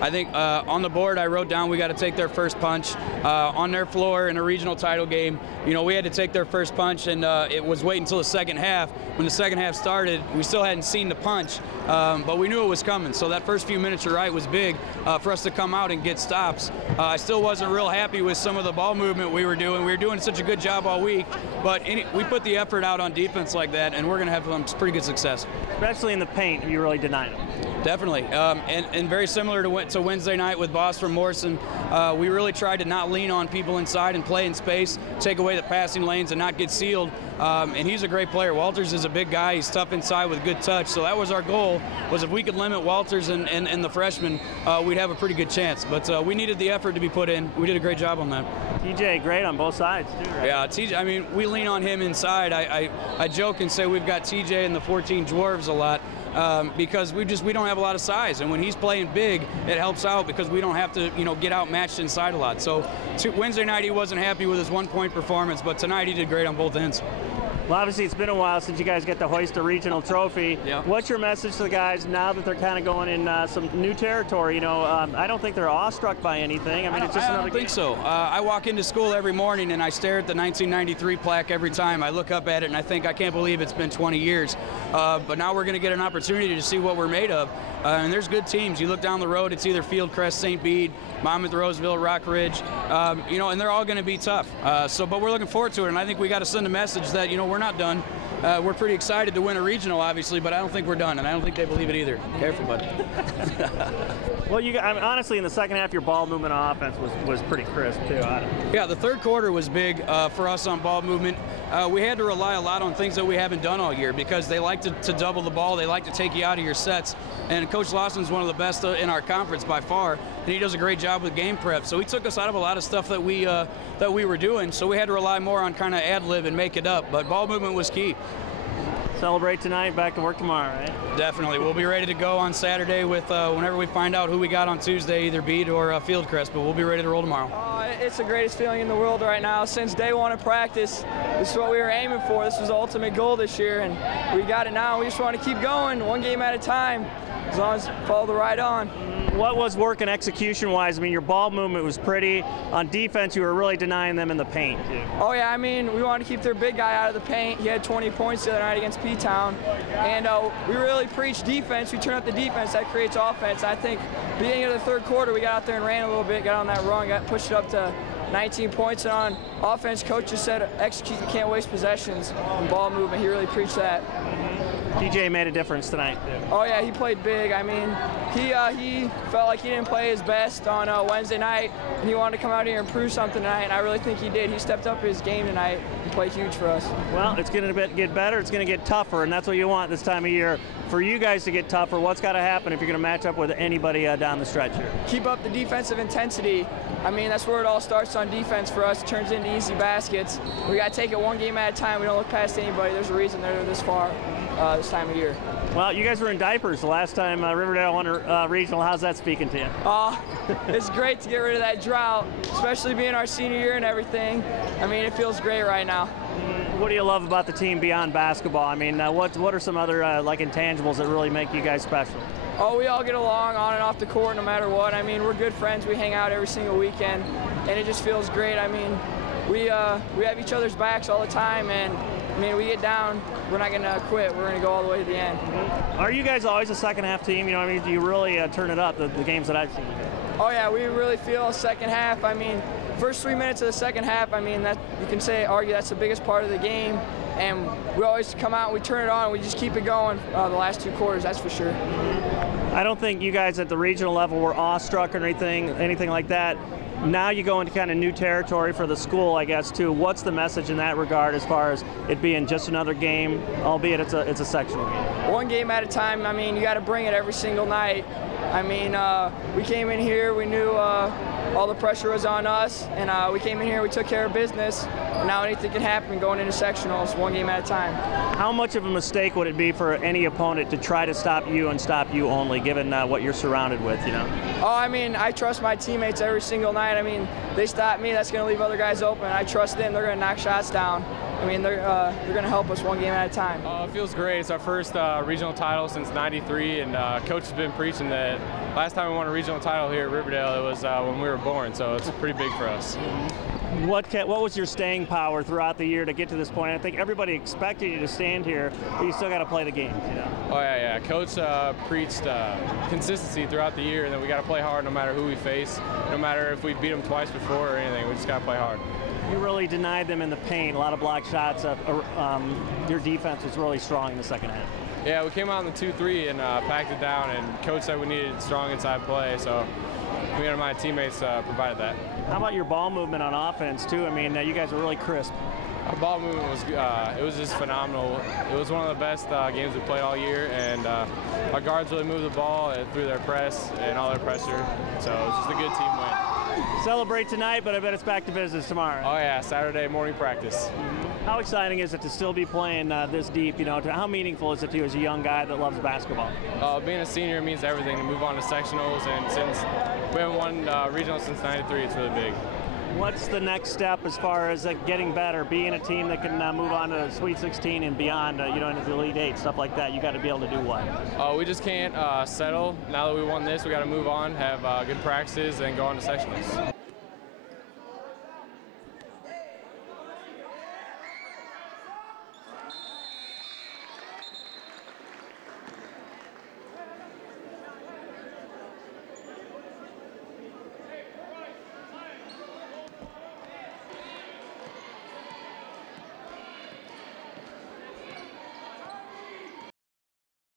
I think on the board I wrote down we got to take their first punch. On their floor in a regional title game, you know, we had to take their first punch, and it was waiting until the second half. When the second half started, we still hadn't seen the punch, but we knew it was coming. So that first few minutes, you're right, was big for us to come out and get stops. I still wasn't real happy with some of the ball movement we were doing. We were doing such a good job all week, but we put the effort out on defense like that, and we're going to have some pretty good success. Especially in the paint, you really denied them. Definitely, and very similar to Wednesday night with Boss from Morrison, we really tried to not lean on people inside and play in space, take away the passing lanes and not get sealed, and he's a great player. Walters is a big guy, he's tough inside with good touch, so that was our goal, was if we could limit Walters and the freshmen, we'd have a pretty good chance, but we needed the effort to be put in. We did a great job on that. TJ, great on both sides too, right? Yeah, TJ, I mean, we lean on him inside. I joke and say we've got TJ and the 14 Dwarves a lot, because we don't have a lot of size, and when he's playing big, it helps out because we don't have to, you know, get outmatched inside a lot. So Wednesday night he wasn't happy with his 1-point performance, but tonight he did great on both ends. Well, obviously it's been a while since you guys get to hoist a regional trophy. Yeah. What's your message to the guys now that they're kind of going in some new territory? You know, I don't think they're awestruck by anything. I mean, it's just another game. I don't think so. I walk into school every morning and I stare at the 1993 plaque every time. I look up at it and I think, I can't believe it's been 20 years. But now we're going to get an opportunity to see what we're made of. And there's good teams. You look down the road, it's either Fieldcrest, St. Bede, Monmouth, Roseville, Rock Ridge, you know, and they're all going to be tough. But we're looking forward to it, and I think we got to send a message that, you know, we're not done. We're pretty excited to win a regional, obviously, but I don't think we're done, and I don't think they believe it either. Careful, bud. Well, I mean, honestly, in the second half, your ball movement on offense was pretty crisp, too. Yeah, the third quarter was big for us on ball movement. We had to rely a lot on things that we haven't done all year because they like to double the ball. They like to take you out of your sets. And Coach Lawson's one of the best in our conference by far, and he does a great job with game prep. So he took us out of a lot of stuff that we were doing. So we had to rely more on kind of ad-lib and make it up. But ball movement was key. Celebrate tonight, back to work tomorrow, right? Definitely. We'll be ready to go on Saturday with whenever we find out who we got on Tuesday, either Bede or Fieldcrest, but we'll be ready to roll tomorrow. It's the greatest feeling in the world right now. Since day one of practice, this is what we were aiming for. This was the ultimate goal this year, and we got it now. We just want to keep going, one game at a time, as long as follow the ride on. What was working execution-wise? I mean, your ball movement was pretty. On defense, you were really denying them in the paint. Oh, yeah, I mean, we wanted to keep their big guy out of the paint. He had 20 points the other night against P-Town. And we really preach defense. We turn up the defense. That creates offense. I think beginning of the third quarter, we got out there and ran a little bit, got on that run, got pushed it up to 19 points. And on offense, coach just said, execute, you can't waste possessions. And ball movement, he really preached that. DJ made a difference tonight. Oh yeah, he played big. I mean, he felt like he didn't play his best on Wednesday night, and he wanted to come out here and prove something tonight, and I really think he did. He stepped up his game tonight and played huge for us. Well, it's going to get better, it's going to get tougher, and that's what you want this time of year. For you guys to get tougher, what's got to happen if you're going to match up with anybody down the stretch here? Keep up the defensive intensity. I mean, that's where it all starts on defense for us. It turns into easy baskets. We got to take it one game at a time. We don't look past anybody. There's a reason they're this far this time of year. Well, you guys were in diapers the last time Riverdale won a regional. How's that speaking to you? It's great to get rid of that drought, especially being our senior year and everything. I mean, it feels great right now. What do you love about the team beyond basketball? I mean, what are some other like intangibles that really make you guys special? Oh, we all get along on and off the court no matter what. I mean, we're good friends. We hang out every single weekend, and it just feels great. I mean, we have each other's backs all the time, and I mean, we get down, we're not going to quit. We're going to go all the way to the end. Are you guys always a second half team? You know, I mean, do you really turn it up, the games that I've seen? Oh, yeah, we really feel second half. I mean, first 3 minutes of the second half, I mean, that you can argue that's the biggest part of the game. And we always come out and we turn it on and we just keep it going the last 2 quarters, that's for sure. I don't think you guys at the regional level were awestruck or anything like that. Now you go into kind of new territory for the school, I guess, too. What's the message in that regard as far as it being just another game, albeit it's a sectional game? One game at a time. I mean, you got to bring it every single night. I mean, we came in here, we knew all the pressure was on us, and we came in here, we took care of business, and now anything can happen going into sectionals, one game at a time. How much of a mistake would it be for any opponent to try to stop you and stop you only, given what you're surrounded with, you know? Oh, I mean, I trust my teammates every single night. I mean, they stop me, that's going to leave other guys open. I trust them, they're going to knock shots down. I mean, they're going to help us one game at a time. It feels great. It's our first regional title since '93, and Coach has been preaching that last time we won a regional title here at Riverdale, it was when we were born, so it's pretty big for us. What was your staying power throughout the year to get to this point? I think everybody expected you to stand here, but you still got to play the games. You know? Oh yeah. Coach preached consistency throughout the year, and that we got to play hard no matter who we face, no matter if we beat them twice before or anything. We just got to play hard. You really denied them in the paint. A lot of block shots. Your defense was really strong in the second half. Yeah, we came out in the 2-3 and packed it down, and Coach said we needed strong inside play, so me and my teammates provided that. How about your ball movement on offense, too? I mean, you guys were really crisp. Our ball movement was it was just phenomenal. It was one of the best games we played all year, and our guards really moved the ball through their press and all their pressure, so it was just a good team win. Celebrate tonight, but I bet it's back to business tomorrow. Oh yeah, Saturday morning practice. How exciting is it to still be playing this deep? You know, how meaningful is it to you as a young guy that loves basketball? Being a senior means everything. To move on to sectionals, and since we haven't won regional since '93, it's really big. What's the next step as far as getting better, being a team that can move on to Sweet 16 and beyond, you know, into the Elite 8, stuff like that? You got to be able to do what? We just can't settle. Now that we won this, we got to move on, have good practices, and go on to sectionals.